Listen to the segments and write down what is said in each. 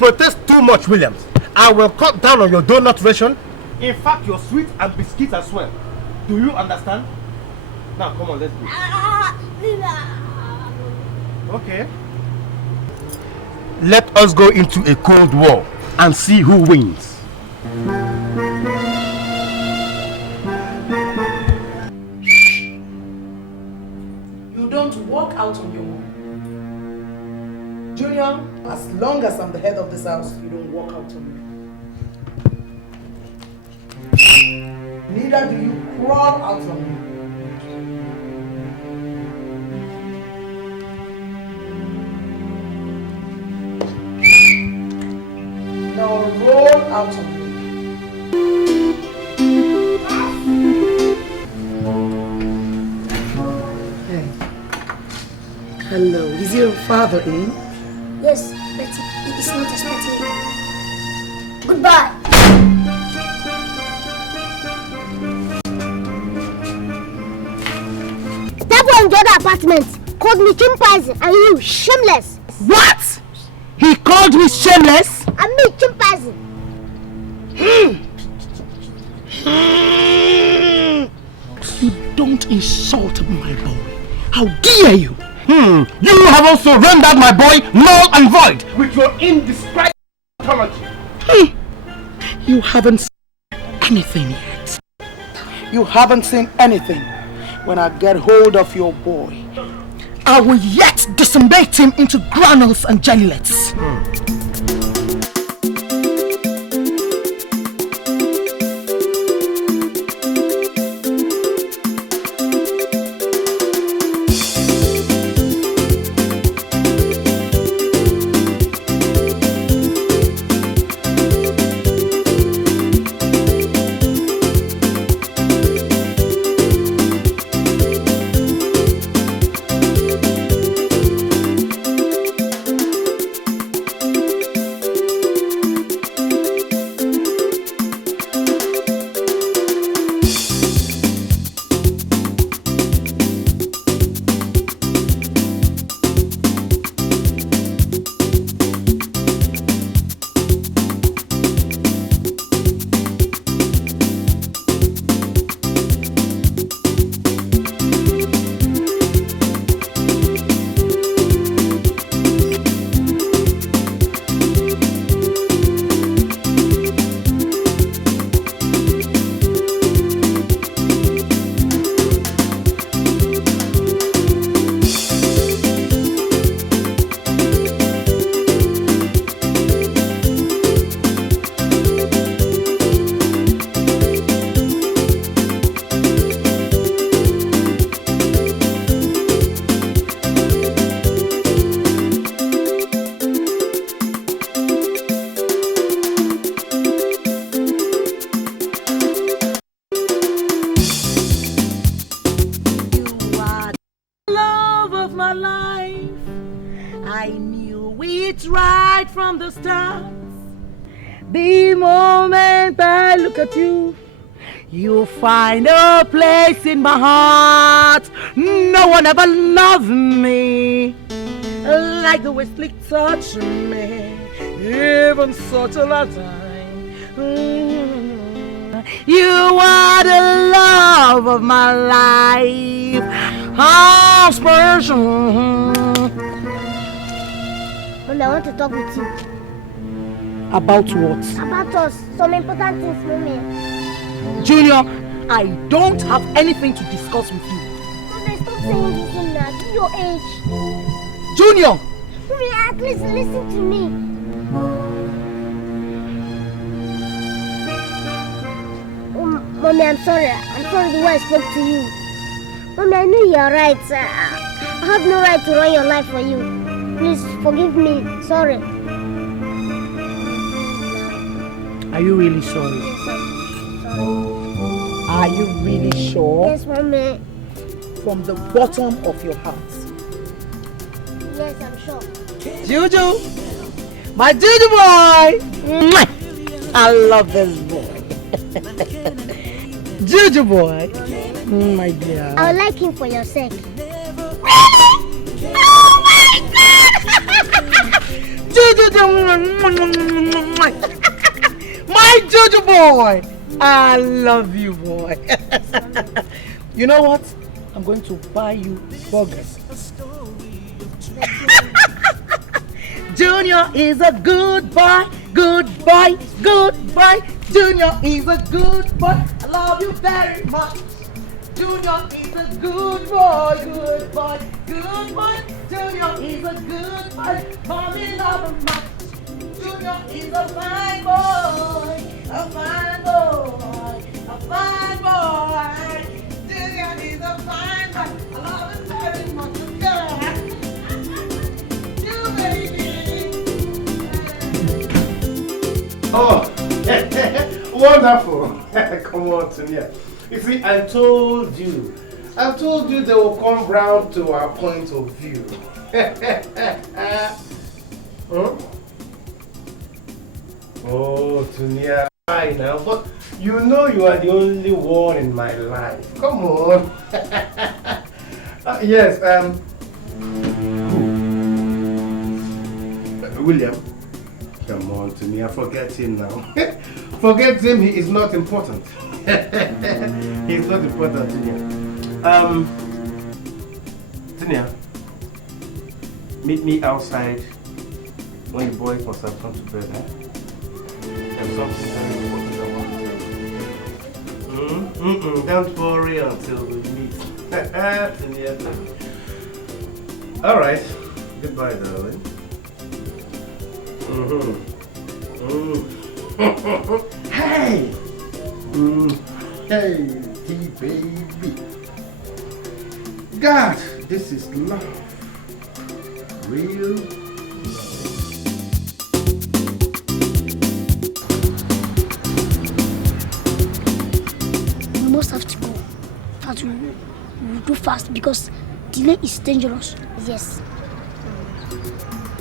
protest too much, Williams, I will cut down on your donut ration. In fact, your sweet and biscuits as well. Do you understand? Now, come on, let's go. Okay. Let us go into a cold war and see who wins. You don't walk out on your own. Junior, as long as I'm the head of this house, you don't walk out on me. Neither do you crawl out on me. Now roll out on me. Hey. Hello, is your father in? Yes, Betty. It's not expecting. Goodbye. That boy in the other apartment called me chimpanzee and you shameless. What? He called me shameless? I mean chimpanzee. You don't insult my boy. How dare you? You have also rendered my boy null and void with your indescribable apology. You haven't seen anything yet. You haven't seen anything. When I get hold of your boy, I will yet decimate him into granules and jellylets. You find a place in my heart. No one ever loved me like the way Slick touched me, even such a long time. You are the love of my life, aspiration. Mommy, I want to talk with you. About what? About us. Some important things, Mommy. Junior, I don't have anything to discuss with you. Mommy, stop saying this thing now. At your age. Junior! Mommy, at least listen to me. Mommy, I'm sorry. I'm sorry the way I spoke to you. Mommy, I know you're right. I have no right to run your life for you. Please forgive me. Sorry. Are you really sorry? Yes, I'm sorry. Are you really sure? Yes, Mommy. From the bottom of your heart? Yes, I'm sure. Juju! My Juju boy! I love this boy. Juju boy! My dear. I would like him for your sake. Juju! My Jojo boy. I love you, boy. You know what? I'm going to buy you burgers. Junior is a good boy, good boy, good boy. Junior is a good boy. I love you very much. Junior is a good boy, good boy, good boy. Junior is a good boy. Mommy love him much. Junior is a fine boy, a fine boy, a fine boy. Junior is a fine boy. I love him very much. Yeah. You baby. Oh, wonderful. Come on, Sonia. You see, I told you they will come round to our point of view. Huh? Oh, Sonia, I now, but you know you are the only one in my life. Come on. Yes, William. Come on, Sonia, forget him now. Forget him, he is not important. He's not important, Sonia. Sonia, meet me outside when the boys must have gone to bed, eh? There's something very important I want to tell you. Don't worry until we meet. Sonia. Alright, goodbye, darling. Hey! Hey, T-baby. God, this is love. Real love. We must have to go. But we'll do fast because delay is dangerous. Yes.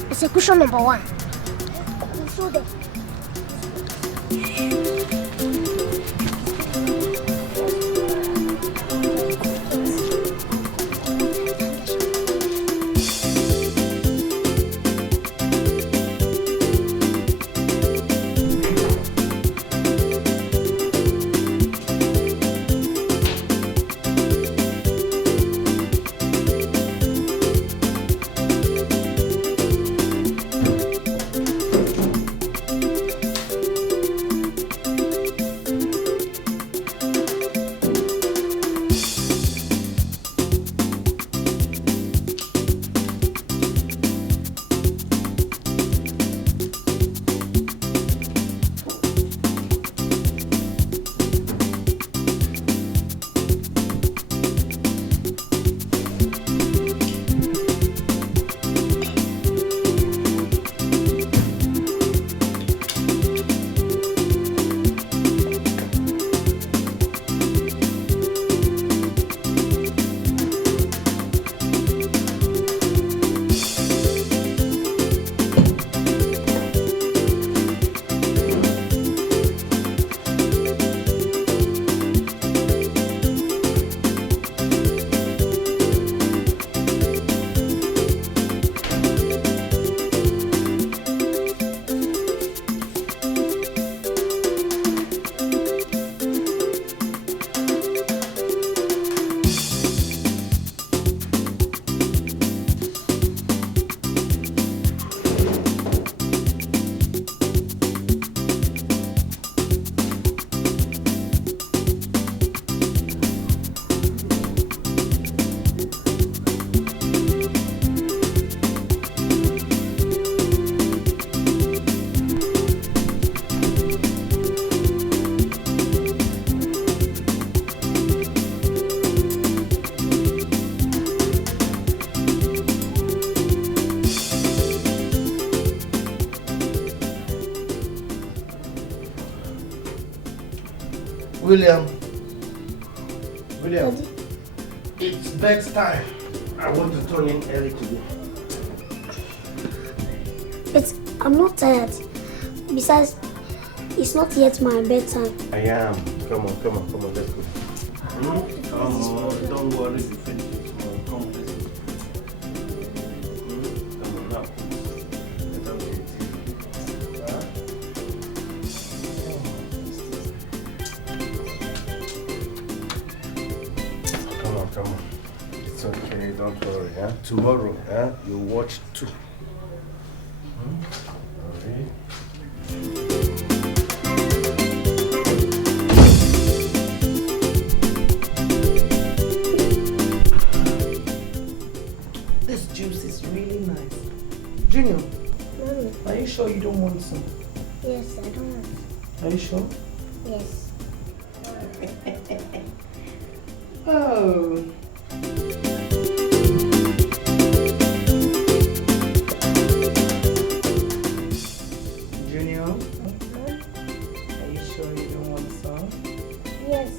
Execution number 1. We'll show them. William, it's bedtime. I want to turn in early today. But I'm not tired. Besides, it's not yet my bedtime. I am. Come on, let's go. Come on, don't worry, we finish it tomorrow. Come on, let's go. Come on, now. Let us go. worry, huh? Tomorrow, huh? You'll watch 2. This juice is really nice. Junior, are you sure you don't want some? Yes, I don't want. Are you sure? Yes. Oh. Junior, are you sure you don't want some? Yes.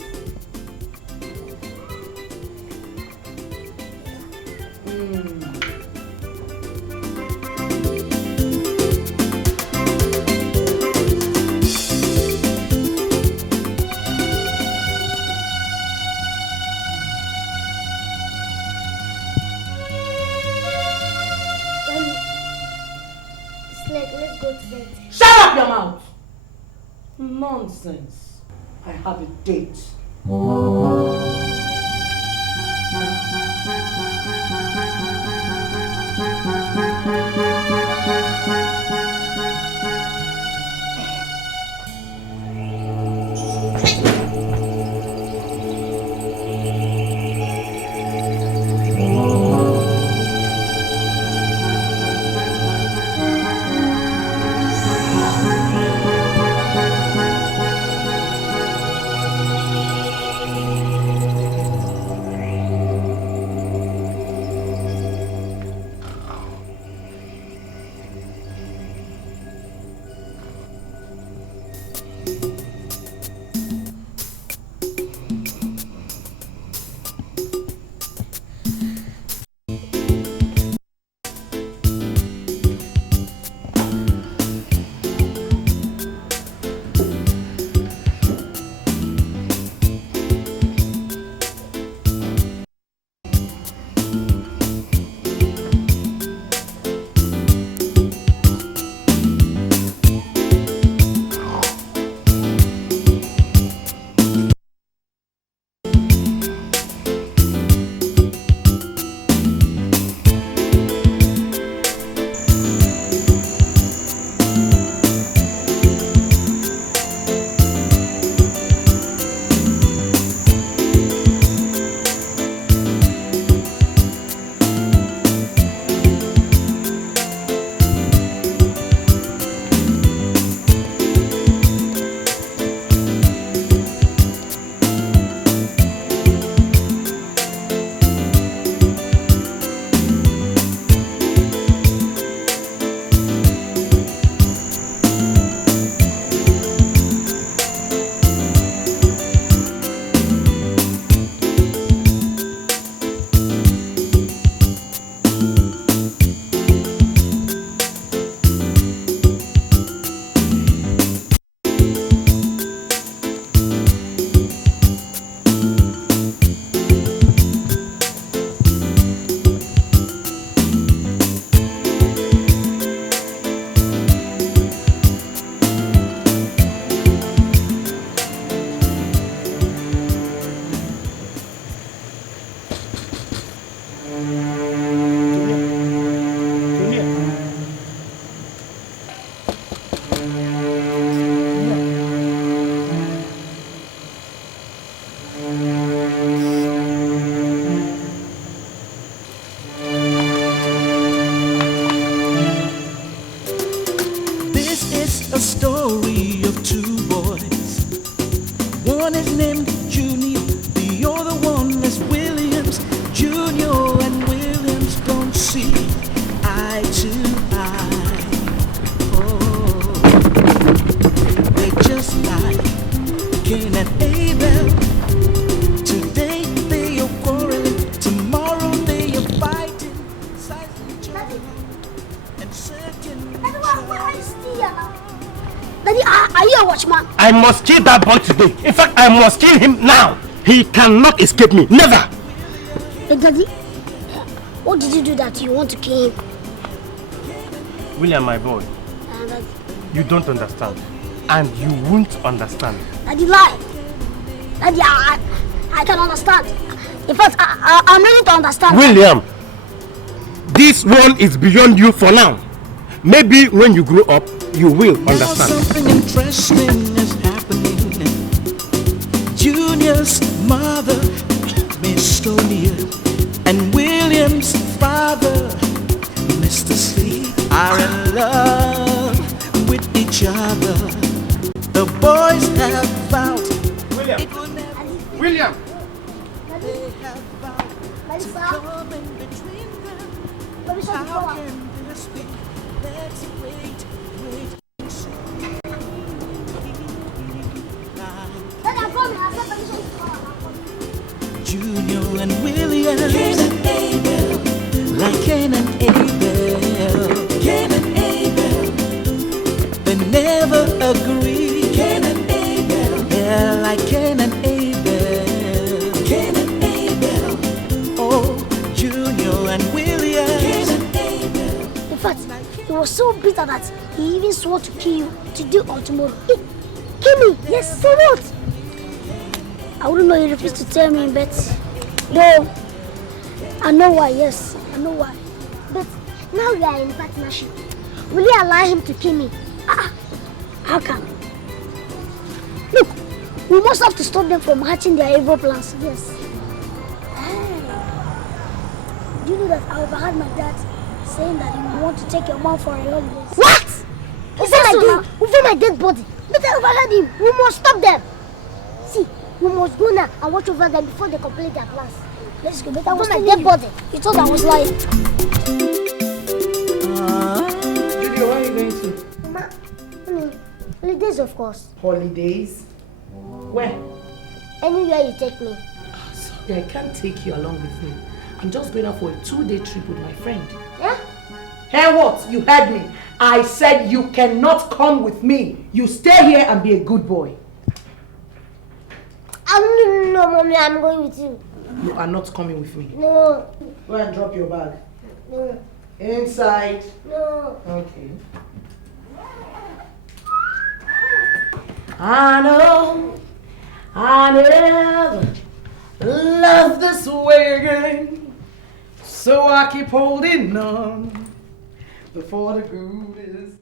Let's go to bed. Shut up your mouth! Nonsense. I have a date. I must kill that boy today. In fact, I must kill him now. He cannot escape me. Never. Hey, Daddy, what did you do that you want to kill him? William, my boy, Daddy. You don't understand. And you won't understand. Daddy, lie. Daddy, I can understand. In fact, I'm ready to understand. William, this one is beyond you for now. Maybe when you grow up, you will understand. Something interesting is happening. Junior's mother, Miss Tonia, and William's father, Mr. Sleep, are in love with each other. The boys have vowed William! it will never. William! They have vowed to come in between them. How can this be? Let's wait. Junior and William, Cain and Abel, like Cain and Abel, Cain and Abel, they never agree. Cain and Abel, they're like Cain and Abel, Cain and Abel, oh, Junior and William, Cain and Abel. In fact, he was so bitter that he even swore to kill you today or tomorrow. Kill me? Yes, for what? I wouldn't know, he refused to tell me, but no, I know why, yes, I know why. But now we are in partnership. Will you allow him to kill me? How come? Look, we must have to stop them from hatching their evil plans, yes. Do you know that I overheard my dad saying that he would want to take your mom for a holiday? What? Over my dead body. But I overheard him. We must stop them. See, we must go now and watch over them before they complete their plans. Let's go. But I was my dead body. You thought I was lying. Julia, where are you going to? Mama, holidays, of course. Holidays? Where? Anywhere you take me. Sorry, I can't take you along with me. I'm just going out for a 2-day trip with my friend. Yeah? Hey, what? You heard me. I said you cannot come with me. You stay here and be a good boy. No, Mommy, I'm going with you. You are not coming with me. No. Go and drop your bag. No. Inside. No. Okay. I know I never loved this way again, so I keep holding on before the groove is.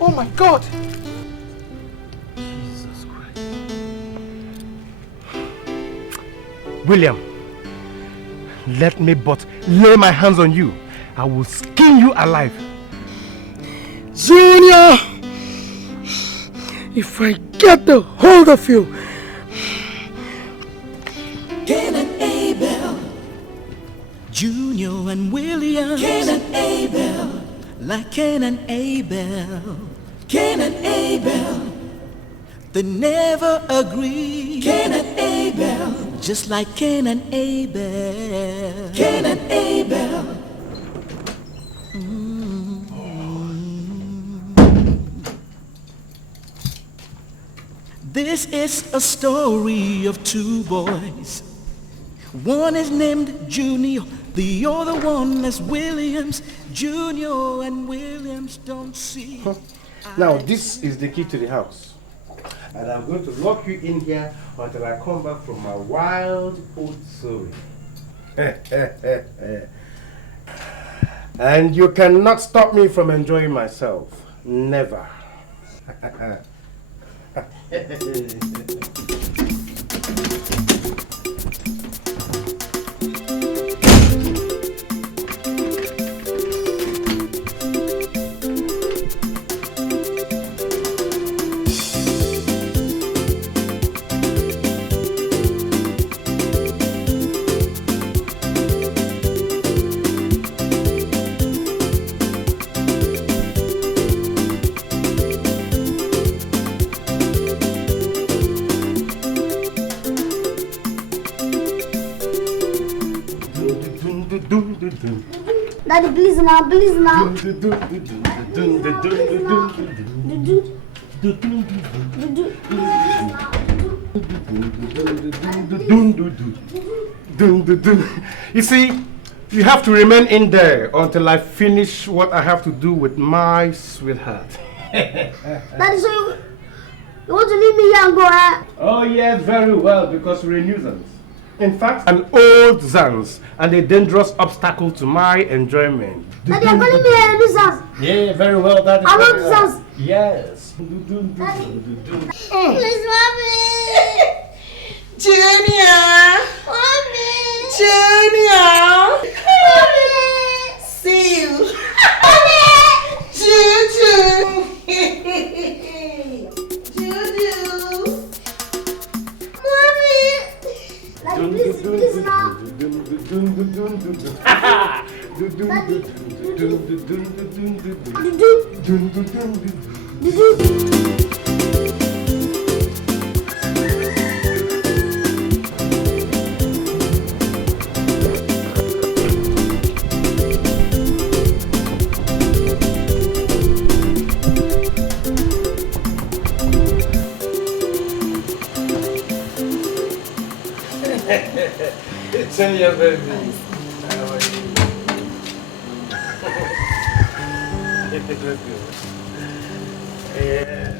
Oh my God! Jesus Christ. William, let me but lay my hands on you. I will skin you alive. Junior! If I get the hold of you, Cain and Abel. Junior and Williams, Cain and Abel, like Cain and Abel, Cain and Abel. They never agree. Cain and Abel, just like Cain and Abel, Cain and Abel. This is a story of two boys. One is named Junior, the other one is Williams. Junior and Williams don't see. Now, this is the key to the house. And I'm going to lock you in here until I come back from my wild oat sowing. And you cannot stop me from enjoying myself. Never. Daddy, please now, please now. You see, you have to remain in there until I finish what I have to do with my sweetheart. Daddy, so you want to leave me here and go, eh? Oh yes, very well, because we're a nuisance. In fact, an old Zans and a dangerous obstacle to my enjoyment. Daddy, you're calling me a nuisance. Yeah, very well, Daddy. I'm not nuisance. Yes. Please, mommy. Junior! Mommy. Junior! Mommy. See you! Mommy. Juju! Juju! Mommy. Daddy, please now. Send your baby. Let's go. Yeah.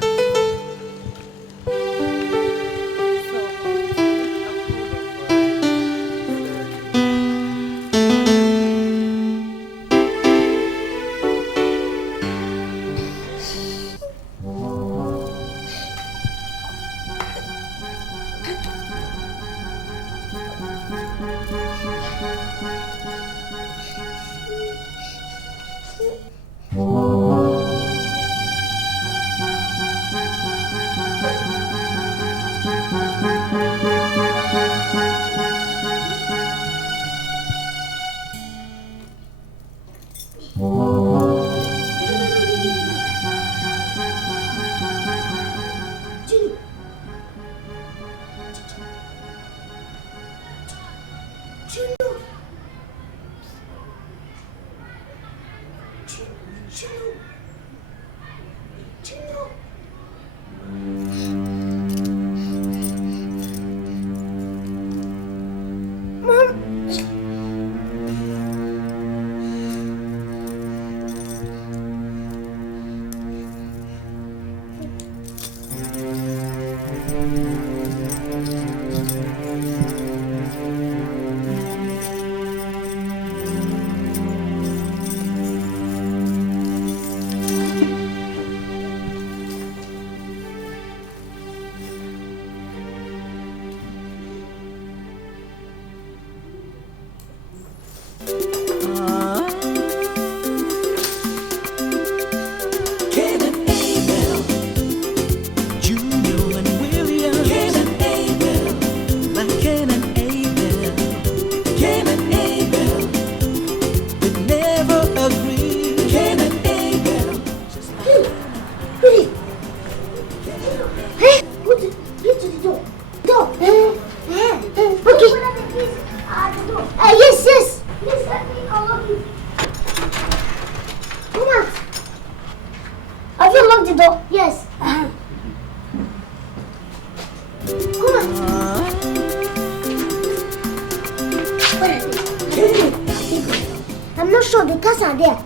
I'm not sure the cats are there.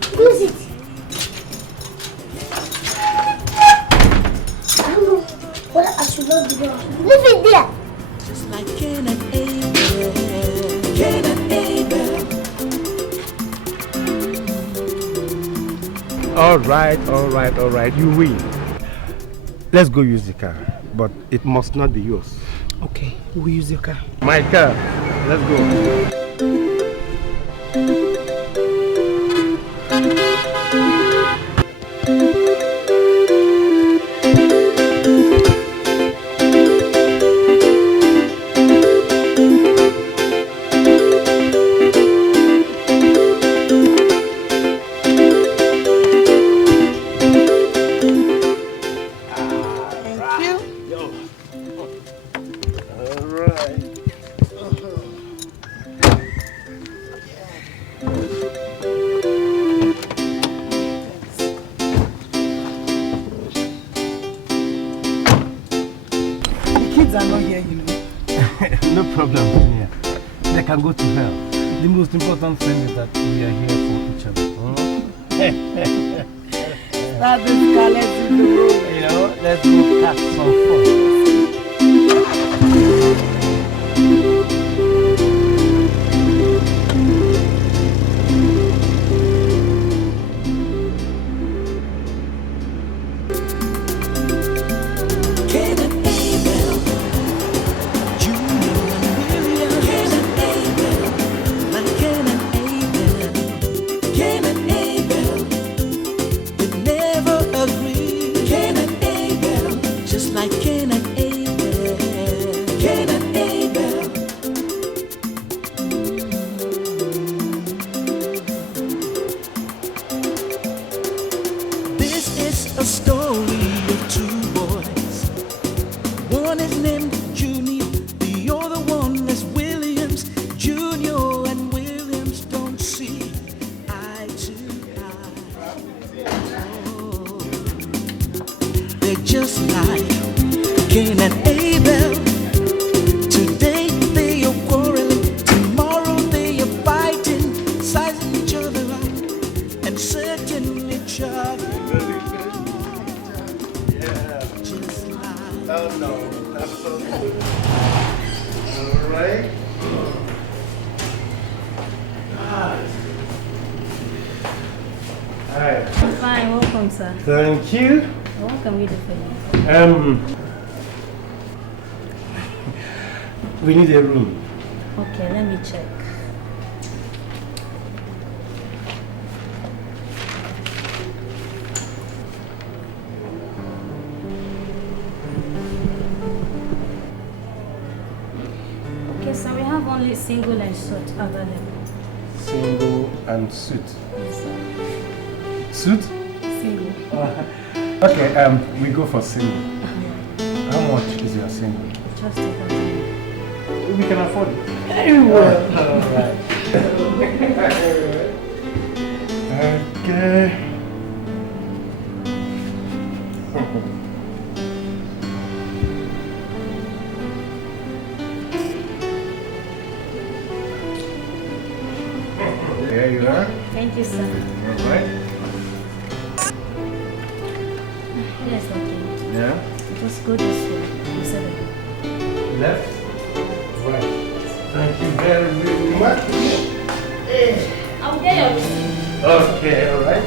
Close it. I don't know whether I should lock the door. Leave it there. Just like Cain and Abel. Cain and Abel. All right. You win. Let's go use the car, but it must not be yours. Okay, we'll use your car. My car. Let's go. No problem. Yeah. They can go to hell. The most important thing is that we are here for each other. That is let's do the road. You know, let's go catch some fun. Thank you. What can we do for you? We need a room. Okay, let me check. Okay, so we have only single and suit available. Single and suit. Yes, sir. Suit? Single. Okay, we go for single. How much is your single? Just take a minute. We can afford it. Very well. Alright. Okay. There you are. Thank you, sir. Alright. Yes, okay. Yeah. Just go this way. You said it. Left. Right. Thank you very, very much. I'll get your receipt. Okay, alright.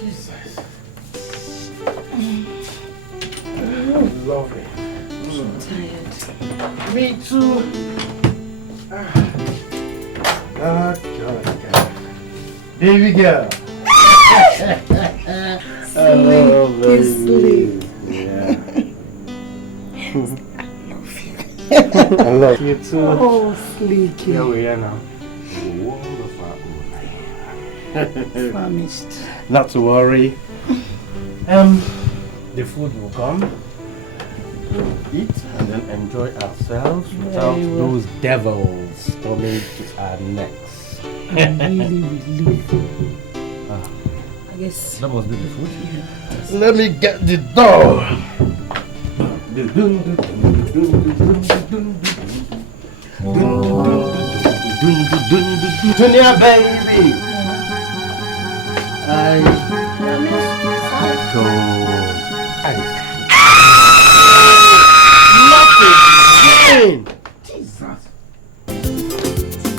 Jesus. Lovely. I'm tired. Me too. God. Baby girl. Sleep. Yeah. I love you too. Oh, Sleeky. Here we are now. Wonderful. Famished. Not to worry. The food will come. We'll eat and then enjoy ourselves without those devils coming to our necks. I'm really relieved. I guess. That must be the food. Yes. Let me get the door. Junior baby. Nothing. Jesus.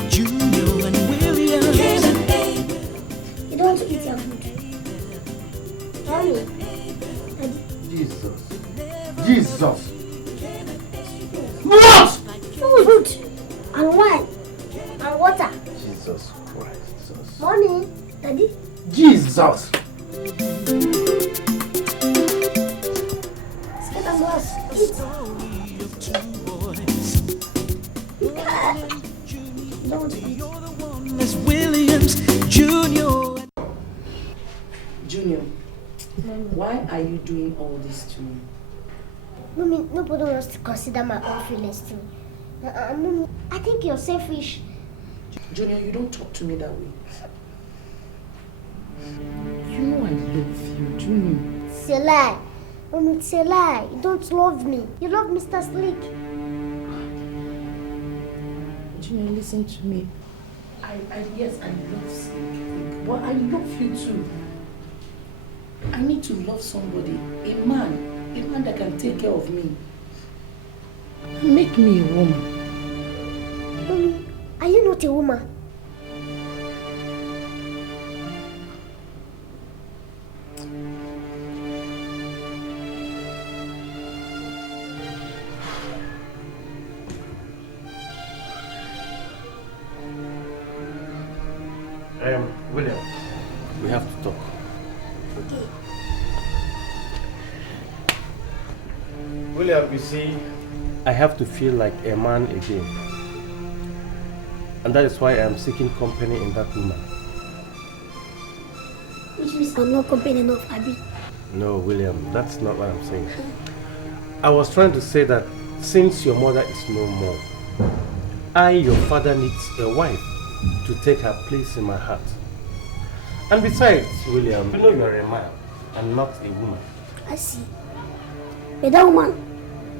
Junior and William. You don't want to eat your food. Mommy. Jesus. What? Food. And wine. And water. Jesus Christ. Jesus. Mommy. Daddy. Jesus. Skip and glass. Eat. Don't want to eat. Miss Williams, Junior. Junior, why are you doing all this to me? Mommy, nobody wants to consider my own feelings too. Mommy, I think you're selfish. Junior, you don't talk to me that way. You know I love you, Junior. It's a lie. Mommy, it's a lie. You don't love me. You love Mr. Slick. Junior, listen to me. Yes, I love Slick, but I love you too. I need to love somebody, a man that can take care of me. Make me a woman. Mommy, are you not a woman? William, we have to talk. Okay. William, you see, I have to feel like a man again. And that is why I am seeking company in that woman. Which means I'm not company enough, Abby. No, William, that's not what I'm saying. I was trying to say that since your mother is no more, your father, needs a wife to take her place in my heart. And besides, William, you know you are a man and not a woman. I see. But that woman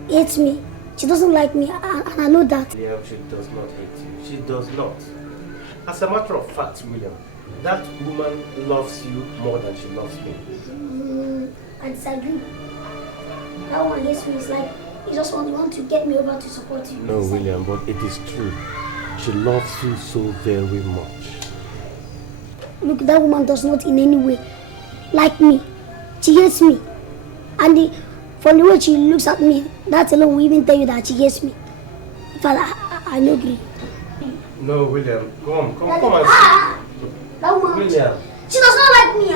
hates me. She doesn't like me, and I know that. William, she does not hate you. She does not. As a matter of fact, William, that woman loves you more than she loves me. I disagree. That one hates me. It's like he just want to get me over to support you. No, William, but it is true. She loves you so very much. Look, that woman does not in any way like me. She hates me. And from the way she looks at me, that alone will even tell you that she hates me. In fact, I don't agree. No, William, come and see. That woman, William. she does not like me.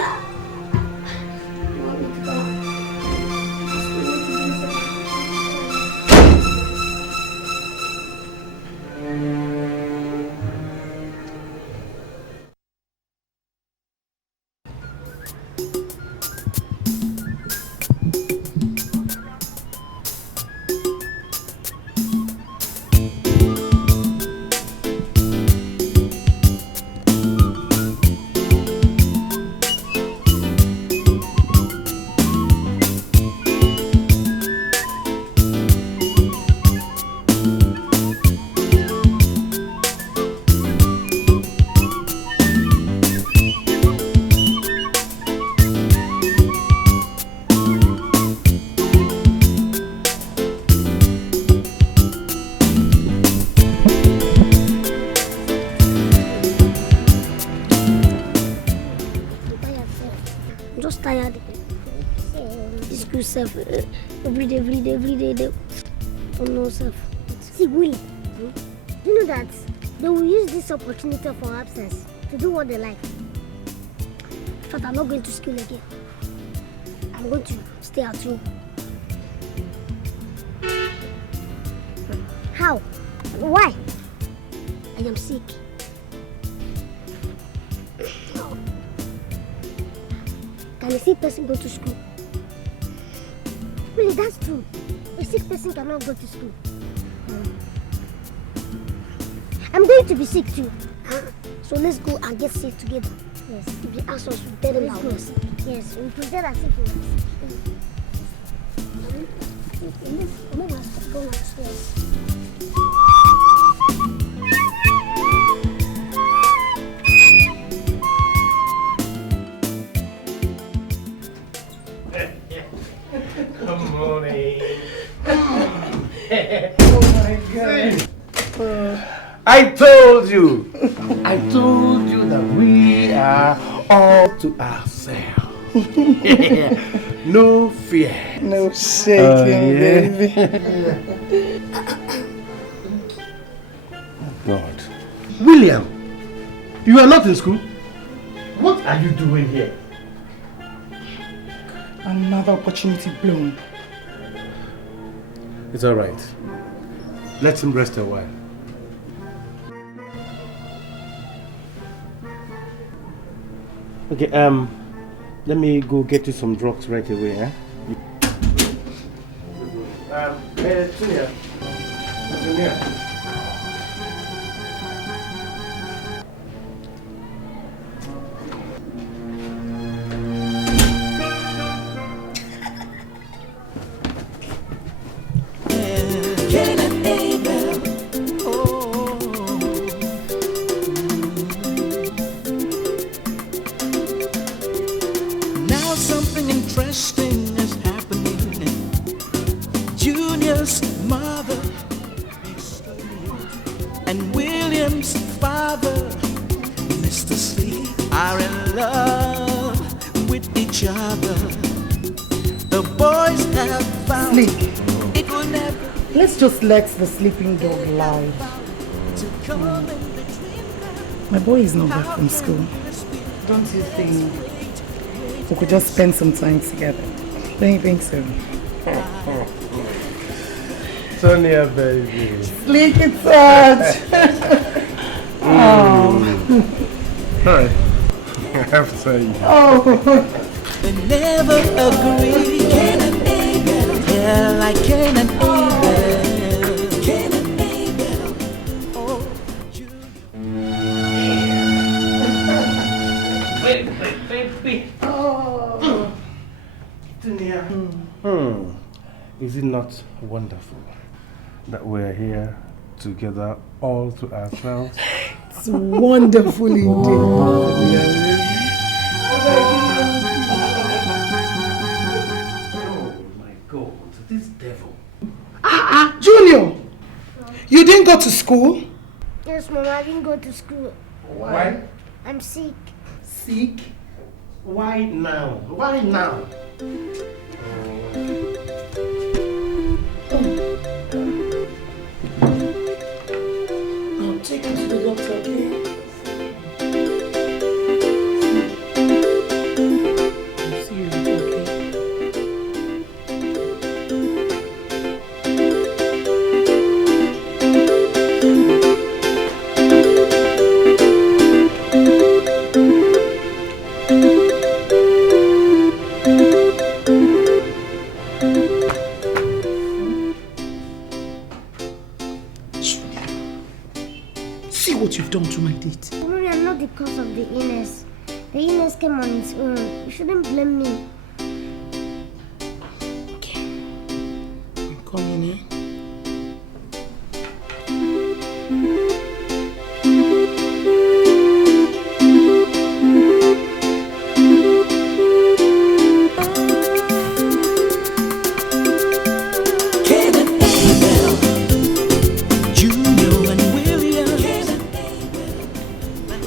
I'm just tired. This school self every day. Oh no, self. See, Willie, you know that they will use this opportunity for absence to do what they like. In fact, I'm not going to school again. I'm going to stay at home. How? Why? I am sick. Can a sick person go to school? Really, that's true. A sick person cannot go to school. I'm going to be sick too. So let's go and get sick together. Yes. If they ask us, we tell them that we're sick. Yes, we pretend as if we're sick. Let's go upstairs. Good morning. Oh my God. I told you that we are all to ourselves. No fear. No shaking, baby. God. William, you are not in school? What are you doing here? Another opportunity blown. It's all right. Let him rest a while. Okay, let me go get you some drugs right away, eh? Junior. Now something interesting is happening. Junior's mother and William's father, Mr. Sleep, are in love with each other. The boys have found Sleep. it will never Let's just let the sleeping dog lie. to come in between them. My boy is not back from school. Don't you think we could just spend some time together? Don't you think so? Sonia, baby. Sleepy touch. Oh. Hi. I have to tell you. Oh. They never agree. Cain and Abel. Yeah, like Cain and Abel. Cain and Abel. Oh, Baby. Oh. Sonia. Is it not wonderful that we're here together all to ourselves? It's wonderful indeed. Oh my God, this devil. Junior, you didn't go to school? Yes, Mama, I didn't go to school. Why? I'm sick. Sick? Why now? Why now? I'll take you to the doctor, okay? I'll see you later, okay? See what you've done to my date. Mommy, I'm not the cause of the illness. The illness came on its own. You shouldn't blame me. Okay. I'm coming, eh? Cain and Abel. Junior and William. Cain and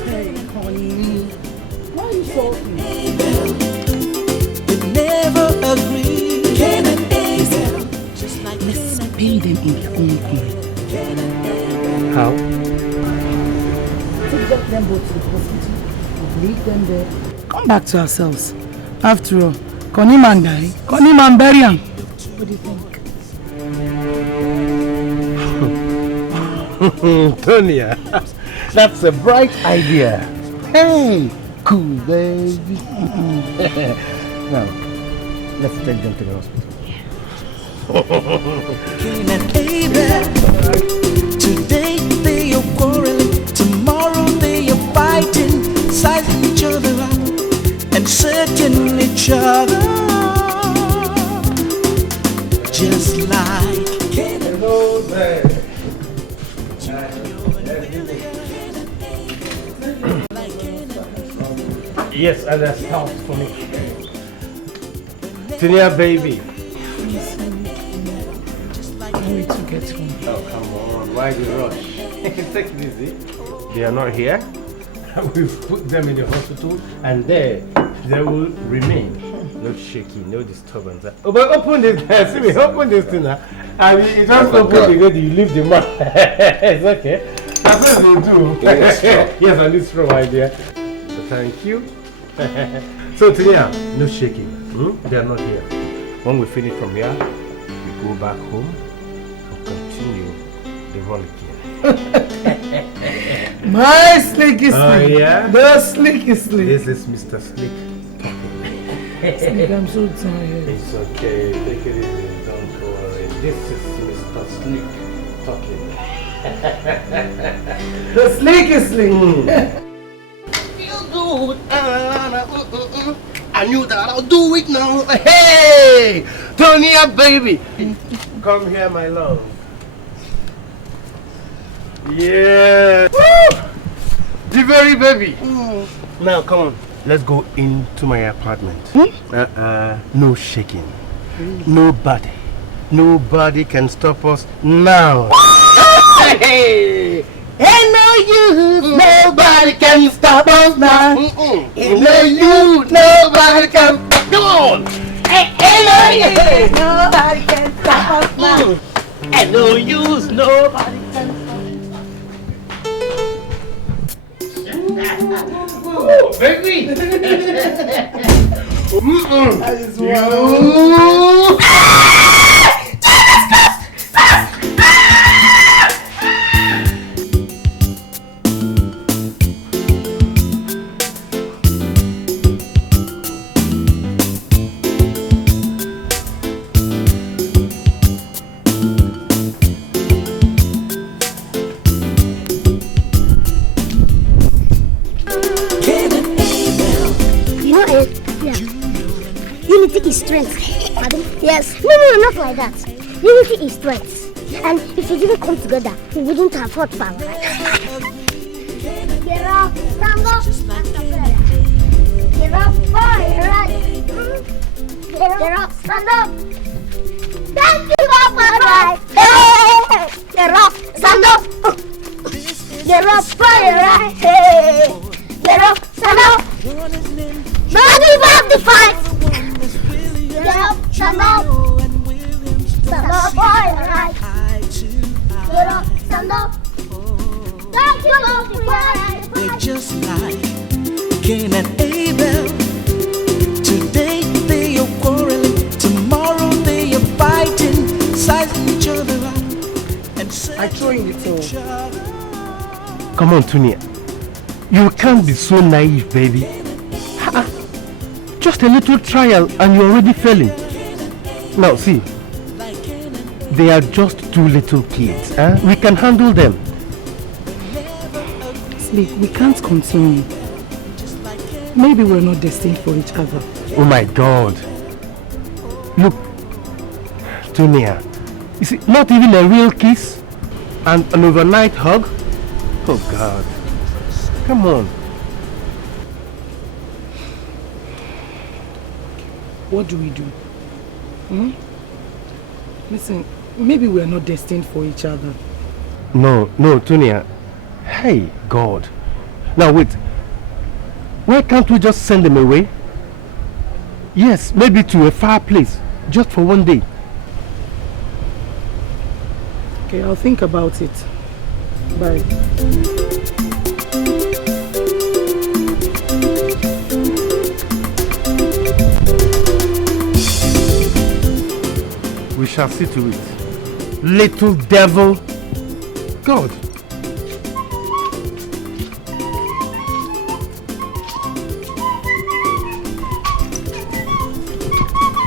Hey, honey. Why are you salty? Abel. them both to the hospital. We'll leave them there. Come back to ourselves. After all, Connie man die, Connie man bury him. What do you think? Tonya, that's a bright idea. Hey, cool baby. Now, let's take them to the hospital. Cain and Abel. Today they are quarreling, tomorrow they are fighting, sizing each other up and setting each other. Just like Cain and Hello there. Yes, and that's house for me. Tonya, baby. Wait to get home. Oh, come on. Why the rush? Take it easy. They are not here. We've put them in the hospital and there they will remain. No shaking, no disturbance. Oh, but open this. See me, open this thing now. I mean, you just open the gate, you leave the man. It's okay. That's what they do. Yes, and it's from idea. So thank you. So today, no shaking. They are not here. When we finish from here, we go back home and continue the rollicking. My slicky slick. Oh yeah? The slicky slick. This is Mr. Slick. Slick, I'm so tired. It's okay. Take it easy. Don't worry. This is Mr. Slick talking. The slicky slick. Feel good. I knew that I'll do it now. Hey! Tonya, baby. Come here, my love. Yeah. Woo! The very baby. Now, come on. Let's go into my apartment. No shaking. Nobody. Nobody can stop us now. Hey! Ain't no use, nobody can stop us now. Ain't no use, nobody can. Come on! Ain't no use, nobody can stop us now. Ain't no use, nobody can stop us. Oh, baby! That is You. Unity is strength. Pardon? Yes. No, not like that. Unity is strength. And if we didn't come together, we wouldn't have fought far, right? Get up, stand up. Get up, boy, right? Get up, stand up. Thank you, Papa, right? Get up, stand up. Get up, boy, right? Get up, stand up. Don't give up the fight. Get up, stand up. Stand up, boy, right? Get up, stand up. Don't give up the fight. they're just like Cain and Abel. Today they are quarreling, tomorrow they are fighting, sizing each other up and I throw in the towel. each other. Come on, Tonya. You can't be so naive, baby. Just a little trial and you're already failing. Now, see. They are just two little kids. We can handle them. Sleep, we can't continue. Maybe we're not destined for each other. Oh my God. Look, Tonya. You see, not even a real kiss and an overnight hug? Oh God. Come on. What do we do? Listen, maybe we're not destined for each other. No, Tonya. Hey, God. Now wait. Why can't we just send them away? Yes, maybe to a far place. Just for one day. Okay, I'll think about it. Bye. shall see to it. Little devil. God.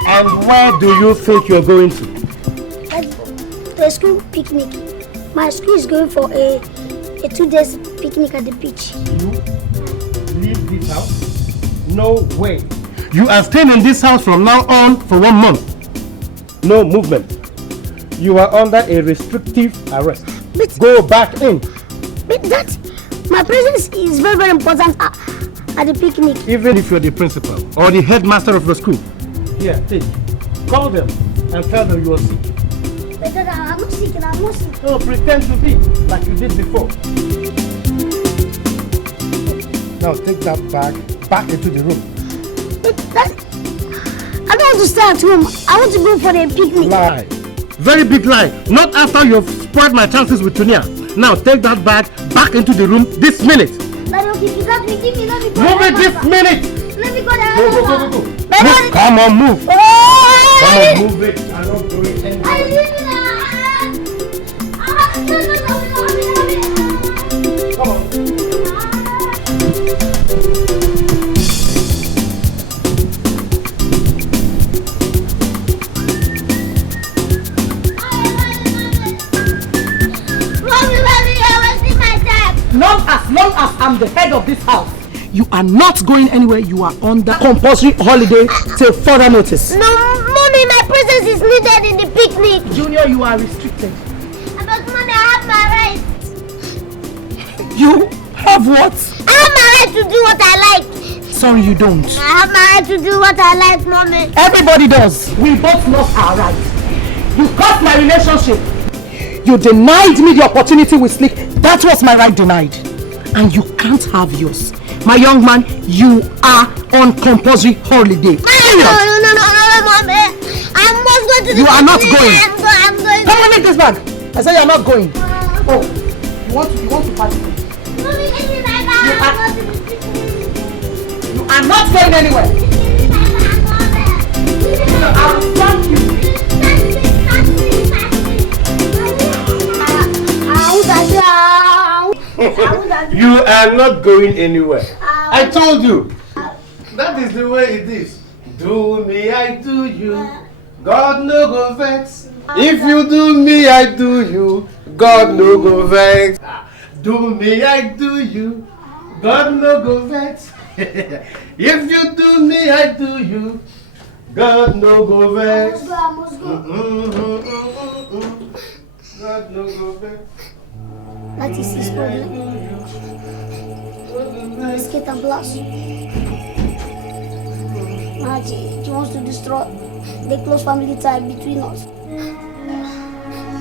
And where do you think you're going to? The school picnic. My school is going for a 2 days picnic at the beach. You leave this house? No way. You are staying in this house from now on for 1 month. No movement. You are under a restrictive arrest. But go back in. But my presence is very, very important at the picnic. Even if you're the principal or the headmaster of the school. Here, take. Call them and tell them you are sick. But I'm not sick, I'm not sick. No, pretend to be like you did before. Now take that bag back into the room. I don't want to stay at home. I want to go for the picnic. Lie. Very big lie. Not after you've spoiled my chances with Tunia. Now take that bag back into the room this minute. Daddy, okay, if you let me, give me, let me go. Move it this minute. Let me go there. Go. Move. Come on, move. Come on, move it. I'm not going anywhere. Come on. Not as long as I'm the head of this house. You are not going anywhere. You are under compulsory holiday till further notice. No, Mommy, my presence is needed in the picnic. Junior, you are restricted. But Mommy, I have my right. You have what? I have my right to do what I like. Sorry, you don't. I have my right to do what I like, Mommy. Everybody does. We both lost our rights. You cut my relationship. You denied me the opportunity with Slick. That was my right denied. And you can't have yours. My young man, you are on compulsory holiday. No, Mommy. I must go to the You are not picnic. going. I'm going. Come on, make this bag. I said you are not going. Oh, you want to party? Mommy, give me my bag. I want to the picnic. You are not going anywhere. I will stamp you. You are not going anywhere. I told you. That is the way it is. Do me, I do you. God no go vex. If you do me, I do you. God no go vex. Do me, I do you. God no go vex. If you do me, I do you. God no go vex. I must go. God no go vex. That is his problem. Skit and blast. He wants to destroy the close family tie between us.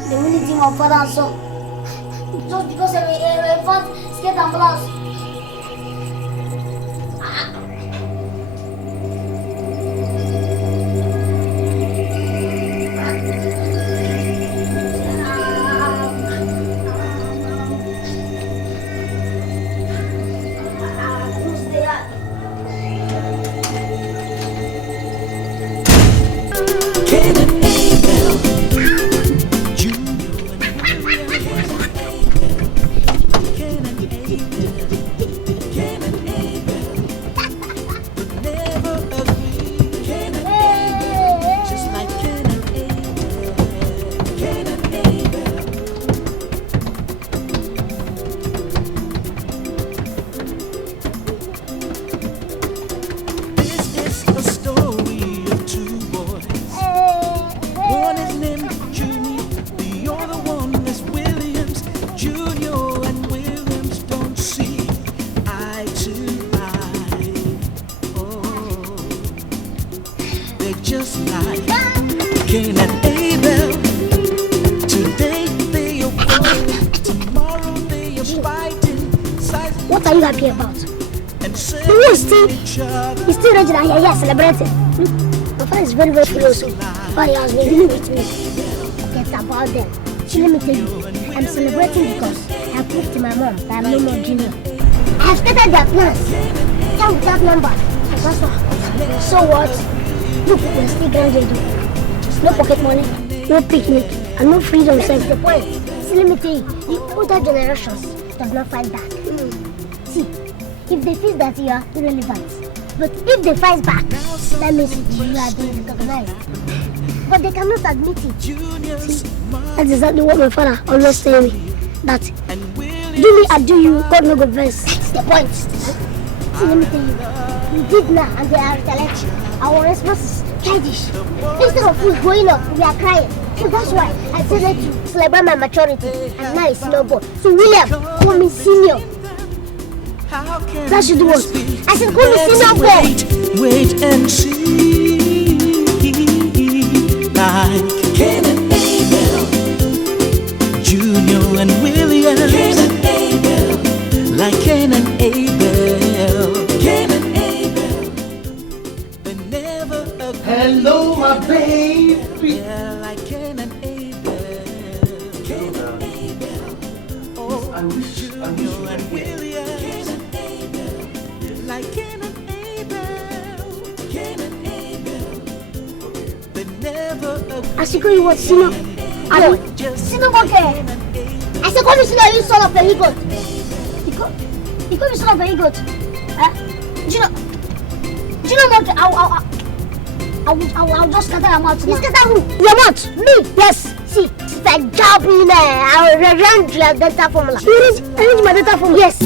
The unity of father and son. Just because we fought Skit and blast. What are you happy about? He's still raging and here celebrating. My father is very, very close. Father has been dealing with me. Forget about them. So let me tell you, I'm celebrating because I proved to my mom that I'm no more junior. I have started their plans. Tell me that number. I transfer. So what? Look, we're still grandchildren. No pocket money. no picnic, and no freedom self. The point. See, let me tell you, the older generations does not fight back. See, if they feel that you are irrelevant, but if they fight back, that means you are being recognized. But they cannot admit it. See, that's exactly what my father always tell me. That do me, I do you, God no go verse. That's the point. See, let me tell you, we did now and they are retaliating. Our response is childish. Instead of us going up, we are crying. So that's why I decided to celebrate my maturity and now it's senior boy. So William, call me senior. That should do what? I said call me senior boy. Wait and see. Like Cain and Abel, Junior and William. Cain and Abel, like Cain and Abel. Cain and Abel, they never agree. Hello, my baby. Yeah, like Cain and Abel. Cain and Abel. Oh, Junior and William. Cain and Abel, like Cain and Abel. Cain and Abel, they never agree. I should call you what, senior? Hello, senior boy. I said call me senior, you son of a he-goat. You call me son of a he-goat. Do you know what? I'll just scatter your mouth. You scatter who? Your mouth? Me? Yes. See, it's like jumping there. I'll run your data formula. You arrange my data formula? Yes.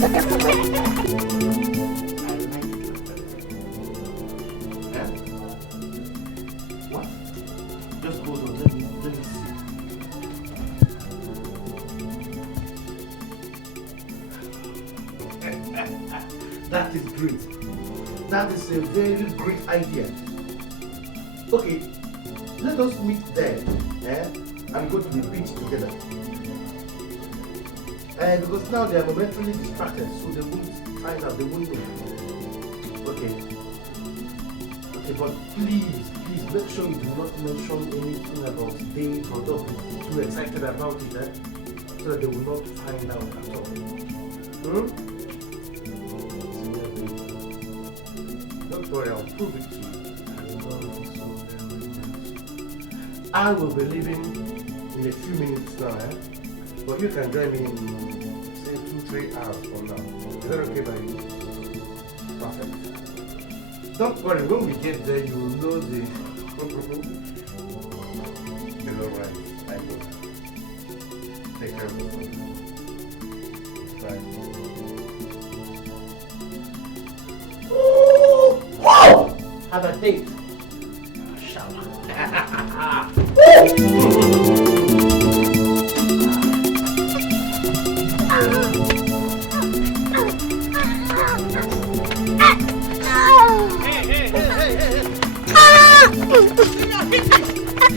Data formula. What? Just hold on, let me see. That is great. That is a very great idea. Okay, let us meet there and go to the beach together. Because now they are momentarily distracted, so they won't find out, they won't know. Okay, but please make sure you do not mention anything about date or don't be too excited about it, so that they will not find out at all. Don't worry, I'll prove it to you. I will be leaving in a few minutes now, but you can join me in, say, 2-3 hours from now. Is that okay by you? Perfect. Don't worry, when we get there, you will know the... It's alright, I know. Take care of yourself. Bye. Wow! Have a date. Shower.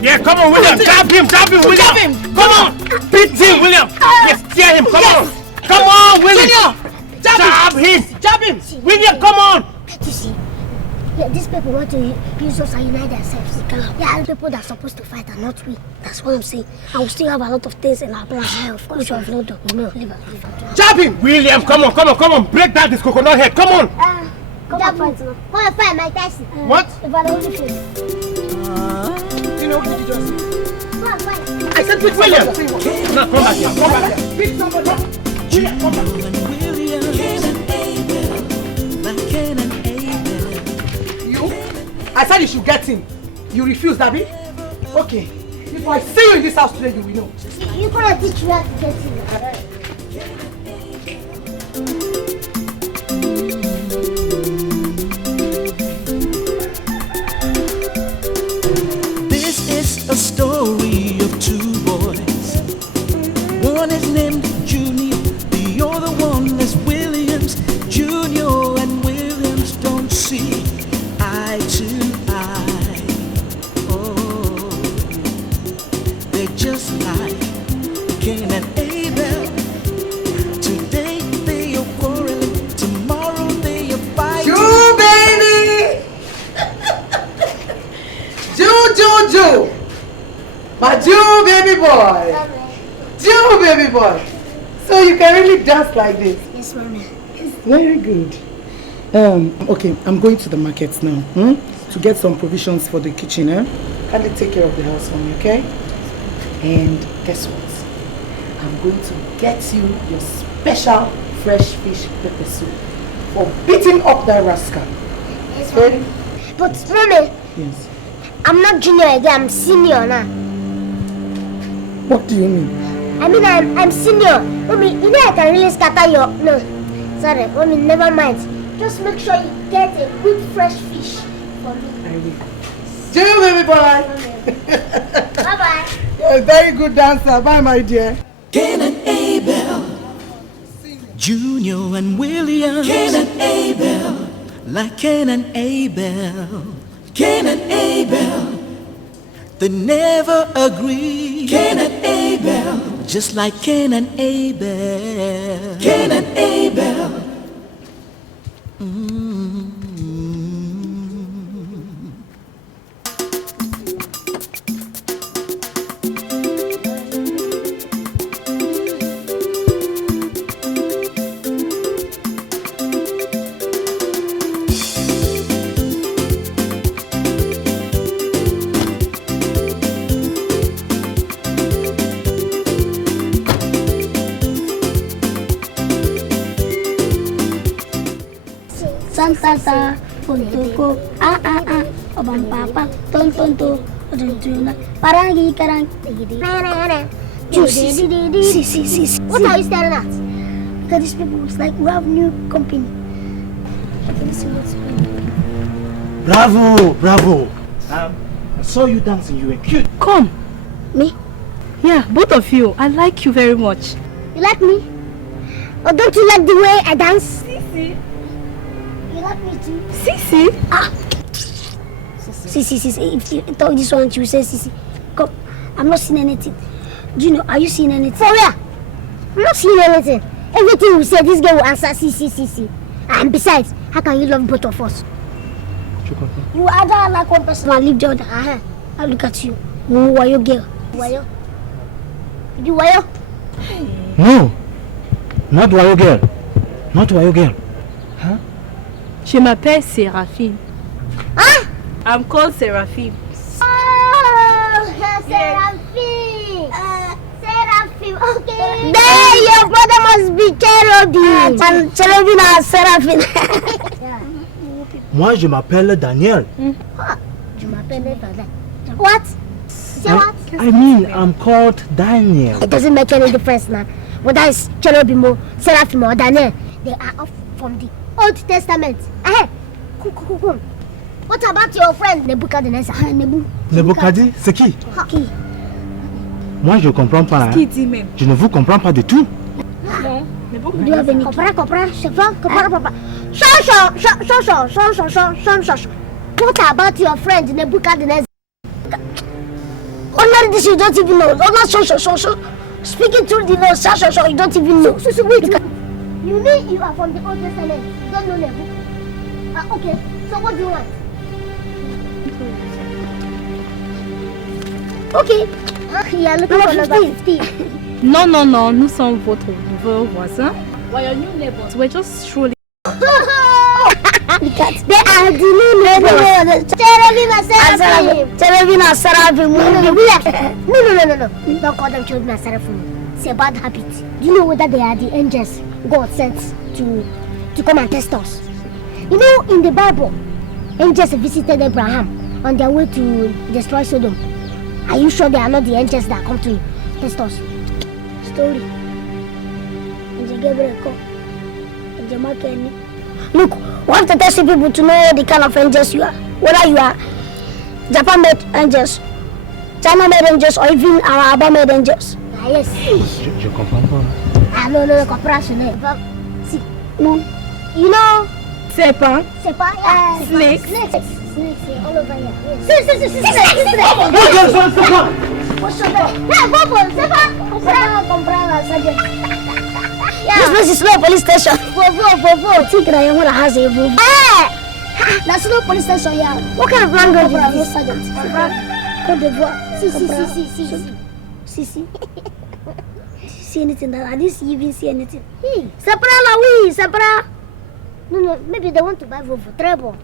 Yeah, come on, William. Jab him, William. Come on. Beat him, William. Yes, tear him. Come on. Come on, William. Jab him. William, come on. You see, yeah, these people want to use us and unite themselves. There are people that are supposed to fight and not we. That's what I'm saying. And we still have a lot of things in our plans. Of course, we have not done. No, leave it. Jab him. William, come on. Break down this coconut head. Come on. Come on, fight. Come on, fight, Mike Tyson. What? If I don't feel. You know, what did you just say? Come on, fight. I said pick William. somebody. No, come back here. Pick somebody. William, come back. You? I said you should get him. You refuse, Dabi? Okay. If I see you in this house today, you will know. You cannot teach me how to get him. A story of two boys. One is named Junior, the other one is Williams. Junior and Williams don't see eye to eye. Oh, they're just like Cain and Abel. Today they are quarreling, tomorrow they are fighting. You baby! Ju! My Jew baby boy! Jew baby boy! So you can really dance like this? Yes, Mommy. Very good. Okay, I'm going to the market now. to get some provisions for the kitchen, eh? Kindly take care of the house for me, okay? And guess what? I'm going to get you your special fresh fish pepper soup for beating up that rascal. Yes, okay? But mommy, yes. I'm not junior again, I'm senior now. What do you mean? I mean, I'm senior. Mommy, you know I can really scatter your... No, sorry, mommy, never mind. Just make sure you get a good fresh fish for me. I will. See you, baby boy. Bye-bye. You're a very good dancer. Bye, my dear. Cain and Abel, Junior and William. Cain and Abel, like Cain and Abel. Cain and Abel, they never agree. Cain and Abel, just like Cain and Abel. Cain and Abel. Santa, Tonto, Obam Papa, Tonto, Parangi Karang, Juicy. What are you staring at? Because these people, it's like we have new company. Bravo! I saw you dancing, you were cute. Come. Me? Yeah, both of you. I like you very much. You like me? Or don't you like the way I dance? Sisi. You like me too? Sisi? Sisi. If you talk this one, you say Sisi. Come, I'm not seeing anything. Do you know, are you seeing anything? For where? I'm not seeing anything. Everything we say, this girl will answer Sisi. And besides, how can you love both of us? You either like one person and leave the other. I look at you. Who are you, girl? Wayo? You wayo? No, not Wayo girl. Not Wayo girl. Huh? Je m'appelle Séraphine. Huh? I'm called Séraphine. Oh, Seraphine. Seraphine, okay. Then your brother must be Cherubim. Cherubim and Seraphine. Moi, je m'appelle Daniel. Tu m'appelles Daniel. What? Say what? I mean, I'm called Daniel. It doesn't make any difference now. Whether it's Cherubim or Seraphim or Daniel, they are all from the Old Testament. Come. What about your friend Nebuchadnezzar? Nebuchadnezzar, c'est qui? Qui? Moi, je comprends pas. Qui dit même? Je ne vous comprends pas du tout. Non. Do you have any? Comprends, What about your friend Nebuchadnezzar? Only this you don't even know. Only speaking through the nose, you don't even know. So wait. You mean you are from the Old Testament? You don't know Nebu? Okay. So what do you want? Okay. You are looking for number 50. Non, nous sommes votre nouveau voisin. Why are you neighbors? We're just strolling. They are the new neighbors. Cherubim and Seraphim. No. Don't call them children and Seraphim. It's a bad habit. Do you know whether they are the angels God sent to come and test us? You know, in the Bible, angels visited Abraham on their way to destroy Sodom. Are you sure they are not the angels that come to test us? Story. Angel Gabriel come. Angel Makeni. Look, we have to test people to know the kind of angels you are. Whether you are Japan-made angels, China-made angels, or even Arab-made angels. Yes. Je comprends pas. No, comparaison. See, no. You know? Serpent. Snakes, all over here. Snakes. This place is Slow Police Station. Tigre, you want to have a boom. That's Slow Police Station, yeah. What kind of language is this, Sergeant? Côte d'Ivoire. See. See anything? I didn't even see anything. Separa. No, maybe they want to buy Volvo. Treble.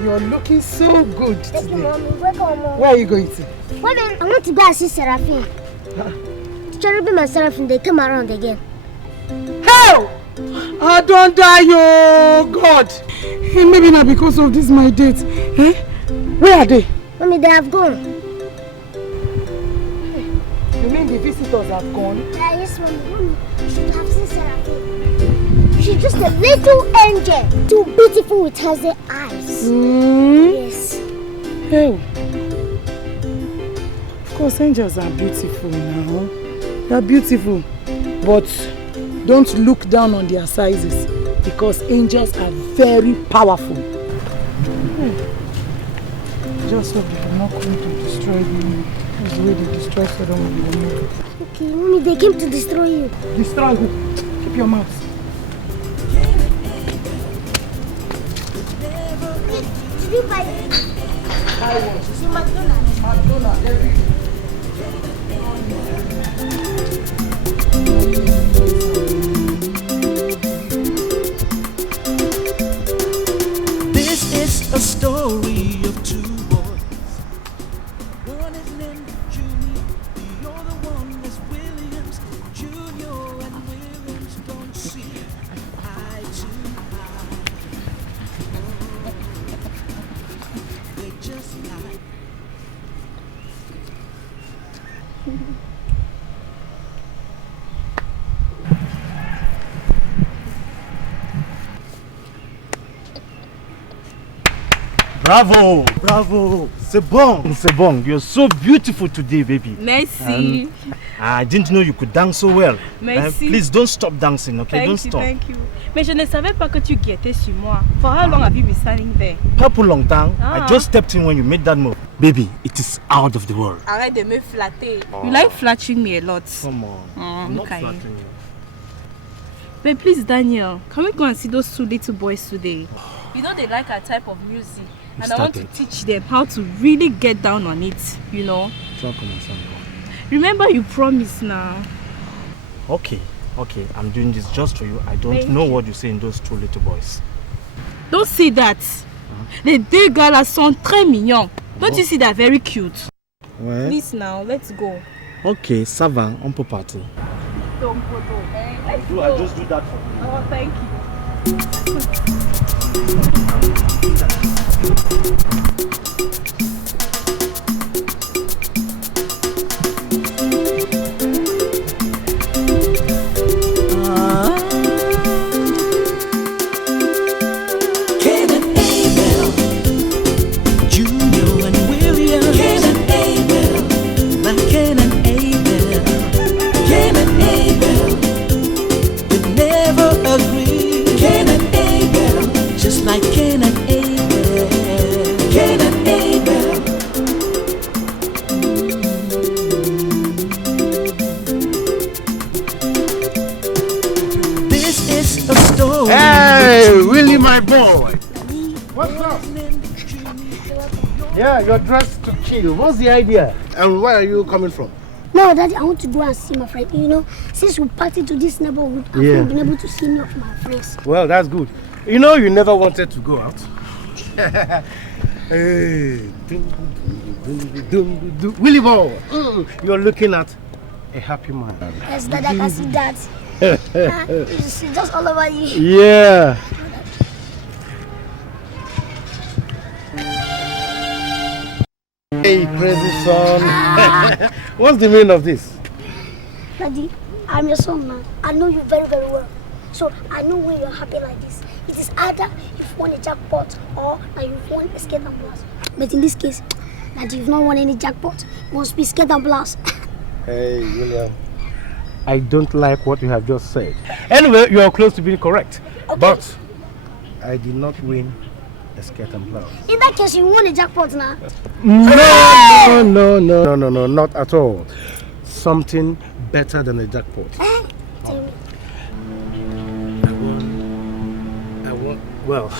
You're looking so good today. Thank you, Mommy. Welcome, Mom. Where are you going to? Mommy, I want to go and see Seraphine. Cherubim and Seraphine, they come around again. Hell! I don't die, oh God! Hey, maybe not because of this my date. Eh? Where are they? Mommy, they have gone. You mean the visitors have gone? Yes, Mommy. Mommy, you should have seen Seraphine. She's just a little angel. Too beautiful with hazel eyes. Yes. Hey. Of course, angels are beautiful now. They are beautiful. But don't look down on their sizes because angels are very powerful. Just hope they are not going to destroy me. That's the way they destroy Sodom and Gomorrah. Okay, Mommy, they came to destroy you. Destroy who? Keep your mouth. Did you buy it? I want To McDonald's. McDonald's every day. This is a story of two boys. One is named Junior, the other one is Williams. Junior and Williams don't see eye to eye. They just like. Bravo! Bravo! C'est bon! C'est bon. You're so beautiful today, baby. Merci. I didn't know you could dance so well. Merci. Please don't stop dancing, okay? Don't stop. Thank you. Mais je ne savais pas que tu guettais sur moi. For how long have you been standing there? Pas pour longtemps. I just stepped in when you made that move. Baby, it is out of the world. Arrête de me flatter. You like flattering me a lot. Come on. I'm not okay. flattering you. But please, Daniel, can we go and see those two little boys today? You know they like our type of music. And I want to teach them how to really get down on it, you know. Remember you promised now. Okay, I'm doing this just for you. I don't know what you say in those two little boys. Don't say that. Les deux gars là sont très mignons. Don't you see they're very cute? Ouais. Please now, let's go. Okay, ça va, on peut partir. Don't go. I'll just do that for you. Oh, thank you. Cain and Abel, Junior and William. Cain and Abel, like Cain and Abel. Cain and Abel, they never agree. Cain and Abel, just like Cain and Abel. Cain and Abel. This is a story. Hey, Willie, my boy. What's up? Yeah, you're dressed to kill. What's the idea? And where are you coming from? No, Daddy, I want to go and see my friend. You know, since we party to this neighborhood, I've not been able to see any of my friends. Well, that's good. You know, you never wanted to go out. Hey, Willie boy, you're looking at a happy man. Yes, Daddy, I can see that. It's just all over you. Yeah. Hey, crazy son. What's the meaning of this? Daddy, I'm your son now. I know you very, very well. So I know when you're happy like this. It is either you've won a jackpot or you've won a skate and blast. But in this case, Daddy, you've not won any jackpot. It must be skate and blast. Hey, William. I don't like what you have just said. Anyway, you are close to being correct. Okay. But I did not win a skate and blast. In that case, you won a jackpot now. No, not at all. Something better than a jackpot. Tell me. Well,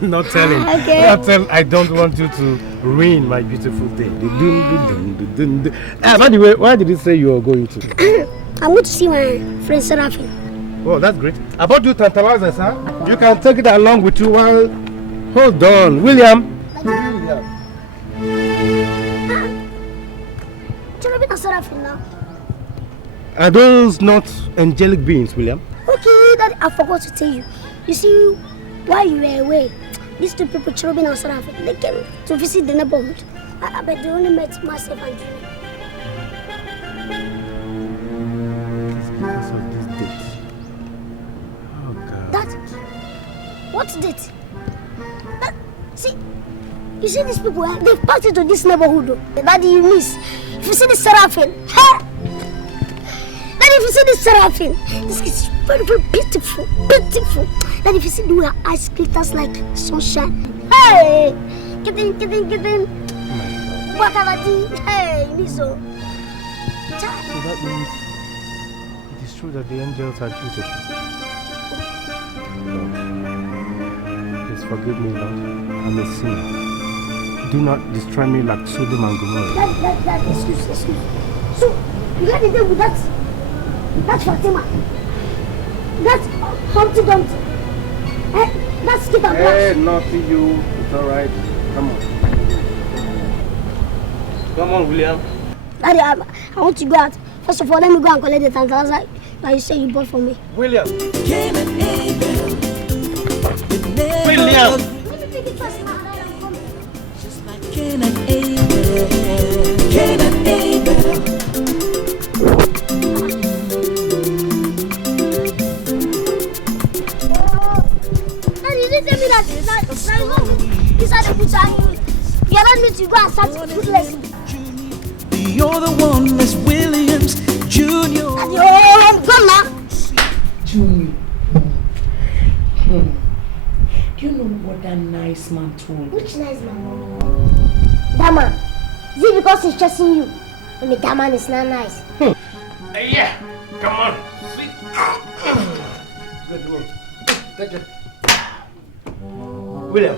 not telling. Okay. Not telling. I don't want you to ruin my beautiful day. By the way, why did you say you were going to? I'm going to see my friend Seraphim. Oh, that's great. I bought you tantalizers, huh? You can take it along with you while... Hold on, William. Cherubim and Seraphim now. Are those not angelic beings, William? Okay, Daddy, I forgot to tell you. You see, while you were away, these two people, Cherubim and Seraphim, they came to visit the neighborhood. I bet they only met myself and Junior. Because of this date. Oh, God. That? What date? That, see, you see these people, they've passed into this neighborhood. Daddy, you miss. If you see the Seraphim, Daddy, if you see the Seraphim, this is very, very beautiful, beautiful. Daddy, if you see the way her eyes glitters like sunshine. Hey! Get in. Wakalati. Hey, Miso. So that means it is true that the angels are beautiful. Lord, please forgive me, Lord. I'm a sinner. Do not destroy me like Sodom and Gomorrah. That, excuse. So, you got to deal with that Fatima. That's Humpty Dumpty. That's Skit and Hey, naughty you. It's alright. Come on. Come on, William. Daddy, I want to go out. First of all, let me go and collect the tantalizer that you said you bought for me. William. Cain and Abel. William. Let me take it first now, and I'm coming. Just like Cain and Abel. Cain and Abel. Daddy, you didn't tell me that inside the butcher, you allowed me to go and start food lesson. You're the one, Miss Williams, Junior. Daddy, oh, I'm gone now. Junior. Do you know what that nice man told me? Which nice man? That man. Is it because he's chasing you? I mean, that man is not nice. Yeah. Come on. Sweet. Good. Take it. William.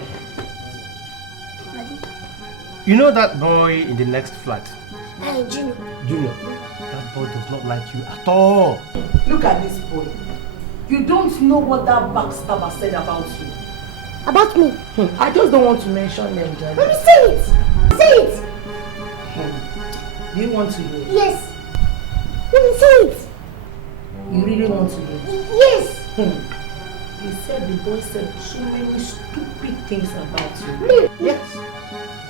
Daddy. You know that boy in the next flat? Hey, Junior. Junior. That boy does not like you at all. Look at this boy. You don't know what that backstabber said about you. About me? I just don't want to mention them, Daddy. Let me say it. Say it. Do you want to hear? Yes. Let me say it. You really want to hear? Yes. He said the boy said so many stupid things about you. Me? Yes.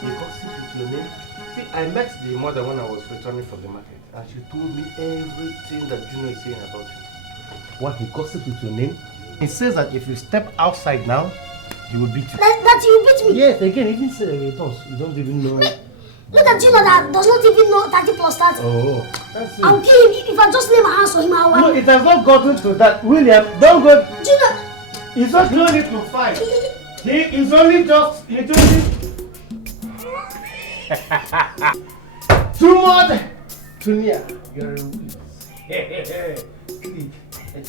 Because if it's your name. See, I met the mother when I was returning from the market, and she told me everything that Junior is saying about you. What he gossips with your name? He says that if you step outside now, he will beat you. That you beat me? Yes, again, he didn't say he does. You don't even know. Look at Junior that does not even know 30 plus 30. Oh, that's it. I'll kill him if I just lay my hands on him. I No, will. it has not gotten to that. William, don't go. Junior. He's not doing it to fight. He is only just. He doing it. Too much. Junior, you're a witch.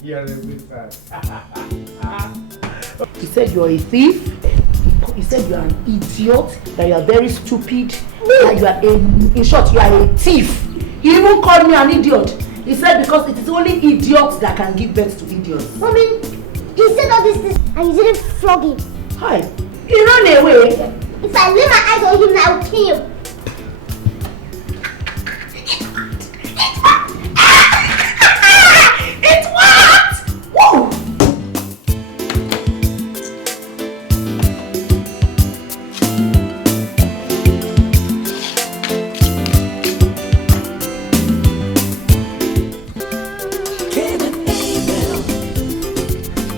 You're a wizard. He said you're a thief. He said you're an idiot, that you are very stupid, that you are in short, you are a thief. He even called me an idiot. He said because it is only idiots that can give birth to idiots. Mommy, he said all this and you didn't flog him. Hi. He ran away. If I lay my eyes on him, I will kill him. It worked! Woo! Cain and Abel,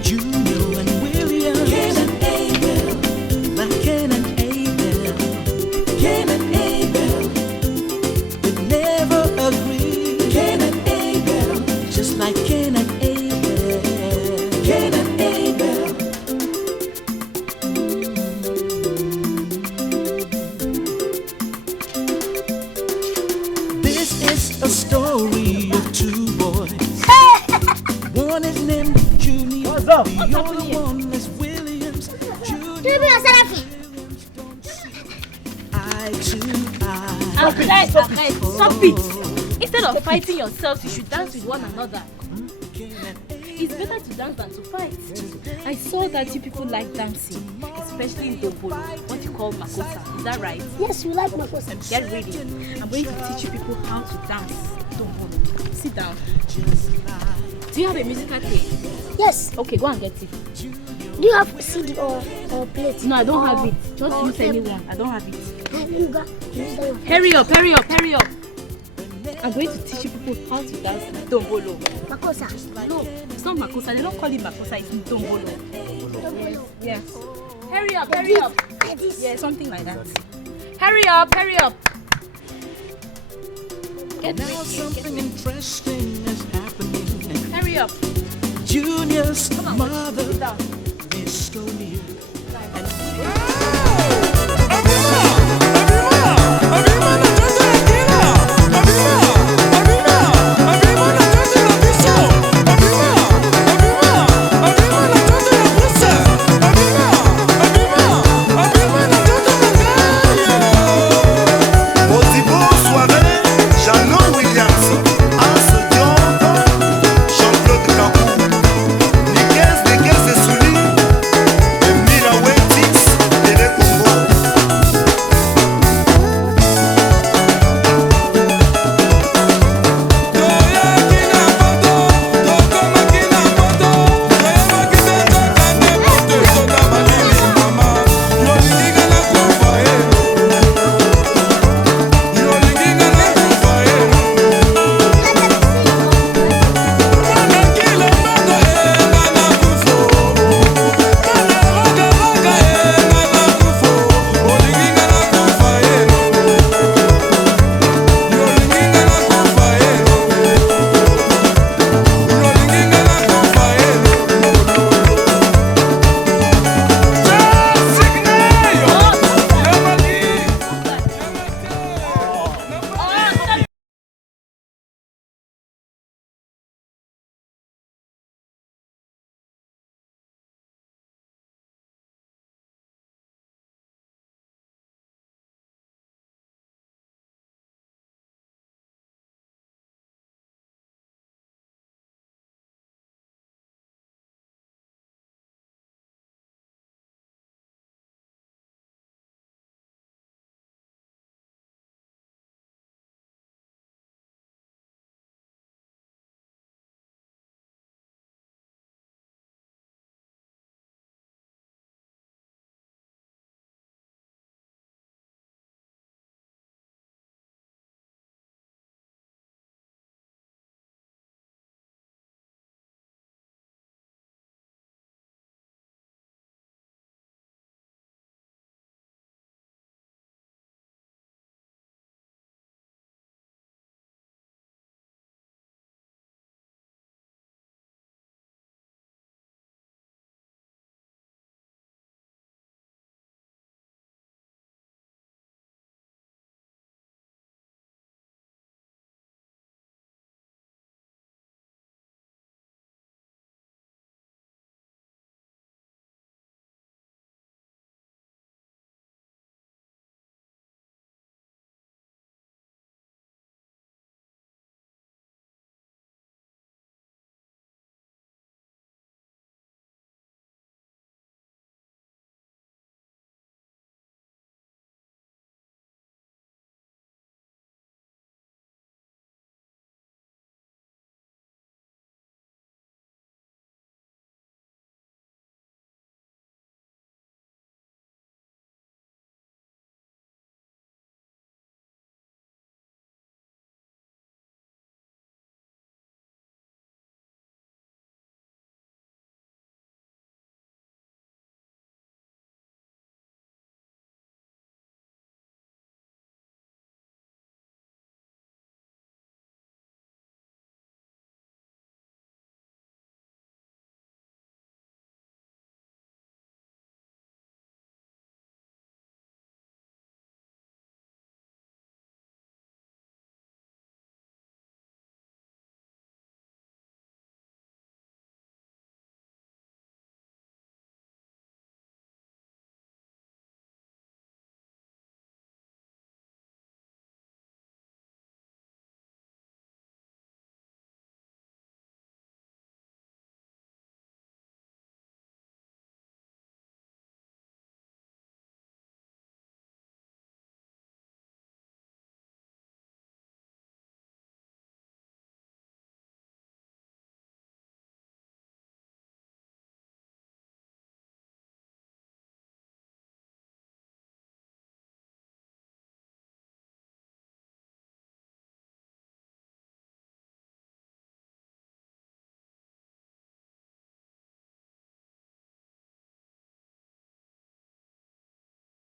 Junior and William. Cain and Abel, like Cain and Abel. Cain and Abel, they never agree. Cain and Abel, just like Cain and Abel. Cain and Abel. This is a story of two boys. one is named Junior. What's up? The other one is Williams. Junior. Eye to eye. Stop it! Instead of fighting yourselves, you should dance with one another. It's better to dance than to fight. I saw that you people like dancing, especially in Dobolo, what you call Makosa. Is that right? Yes, we like Makosa. Get ready. I'm going to teach you people how to dance Dobolo. Sit down. Do you have a musical tape? Yes. Okay, go and get it. Do you have CD or plate? No, I don't have it. Just use anyone. I don't have it. You got use that one. Hurry up. I'm going to teach you people how to dance Dombolo. Makosa. No, it's not Makosa. They don't call it Makosa. It's Dombolo. Yes. Hurry up. Like this. Yeah, something like that. Hurry up. Get Now ready. something interesting is happening. Hurry up. Junior's Come on, mother sit down. is so near. And